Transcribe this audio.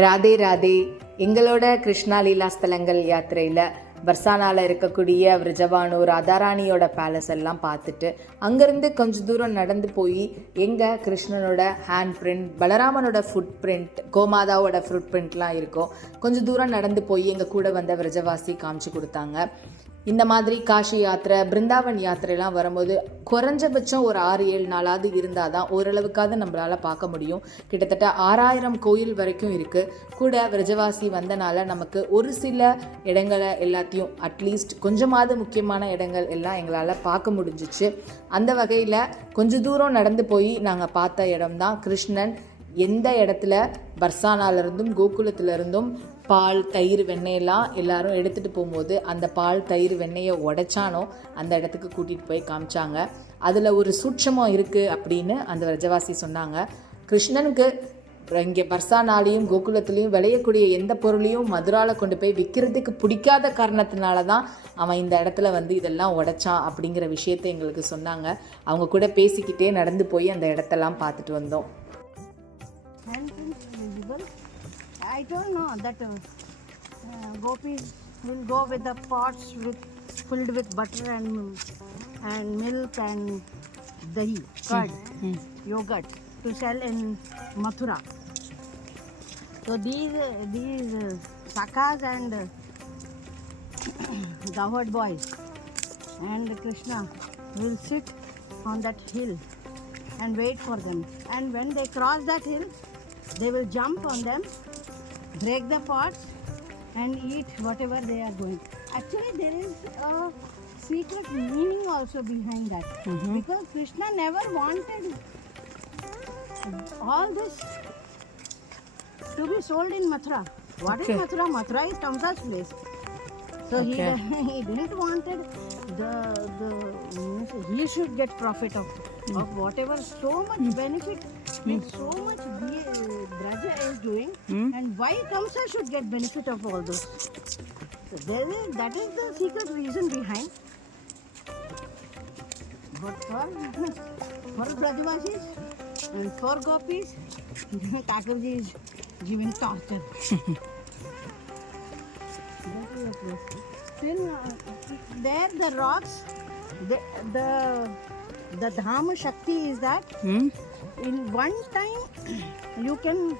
ராதே ராதே. எங்களோட கிருஷ்ணா லீலா ஸ்தலங்கள் யாத்திரையில் பர்சானால இருக்கக்கூடிய விரஜவானு ராதாராணியோட பேலஸ் எல்லாம் பார்த்துட்டு அங்கேருந்து கொஞ்ச தூரம் நடந்து போய் எங்கள் கிருஷ்ணனோட ஹேண்ட் பிரிண்ட் பலராமனோட ஃபுட் பிரிண்ட் கோமாதாவோட ஃபுட் பிரிண்ட்லாம் இருக்கும். கொஞ்ச தூரம் நடந்து போய் எங்கள் கூட வந்த விரஜவாசி காமிச்சு கொடுத்தாங்க. இந்த மாதிரி காஷி யாத்திரை பிருந்தாவன் யாத்திரைலாம் வரும்போது குறைஞ்சபட்சம் ஒரு ஆறு ஏழு நாளாவது இருந்தால் தான் ஓரளவுக்காவது நம்மளால் பார்க்க முடியும். கிட்டத்தட்ட ஆறாயிரம் கோயில் வரைக்கும் இருக்குது கூட விரஜவாசி வந்தனால நமக்கு ஒரு சில இடங்களை எல்லாத்தையும் அட்லீஸ்ட் கொஞ்சமாவது முக்கியமான இடங்கள் எல்லாம் எங்களால் பார்க்க முடிஞ்சிச்சு. அந்த வகையில் கொஞ்ச தூரம் நடந்து போய் நாங்கள் பார்த்த இடம் தான் கிருஷ்ணன். எந்த இடத்துல? பர்சானாலிருந்தும் கோகுலத்திலிருந்தும் பால் தயிர் வெண்ணெயெல்லாம் எல்லாரும் எடுத்துகிட்டு போகும்போது அந்த பால் தயிர் வெண்ணெயை உடைச்சானோ அந்த இடத்துக்கு கூட்டிகிட்டு போய் காமிச்சாங்க. அதில் ஒரு சூட்சமம் இருக்குது அப்படின்னு அந்த ரஜவாசி சொன்னாங்க. கிருஷ்ணனுக்கு இங்கே பர்சானாலையும் கோகுலத்துலேயும் விளையக்கூடிய எந்த பொருளையும் மதுரால கொண்டு போய் விற்கிறதுக்கு பிடிக்காத காரணத்தினால தான் அவன் இந்த இடத்துல வந்து இதெல்லாம் உடைச்சான் அப்படிங்கிற விஷயத்தை எங்களுக்கு சொன்னாங்க. அவங்க கூட பேசிக்கிட்டே நடந்து போய் அந்த இடத்தெல்லாம் பார்த்துட்டு வந்தோம். Visible. I don't know that uh, uh, gopis will go with the pots with filled with butter and and milk and dahi, curd, yogurt to sell in Mathura. So these uh, these uh, sakas and uh, Dawad boys and Krishna will sit on that hill and wait for them. And when they cross that hill, they will jump on them, break the pots, and eat whatever they are going. Actually, there is a secret meaning also behind that mm-hmm. because Krishna never wanted all this to be sold in Mathura. What is Okay. Mathura? Mathura is Kamsa's place. So Okay. he, he didn't wanted the the he should get profit of of mm. whatever so much mm. benefit mm. and so much Braja is doing and why Kamsa should get benefit of all those. So there is, that is the secret reason behind. But for for Brajavasis and for gopis, Thakurji is giving torture. That is the place. Then uh, there the rocks, the the the Dham Shakti is that in one time you can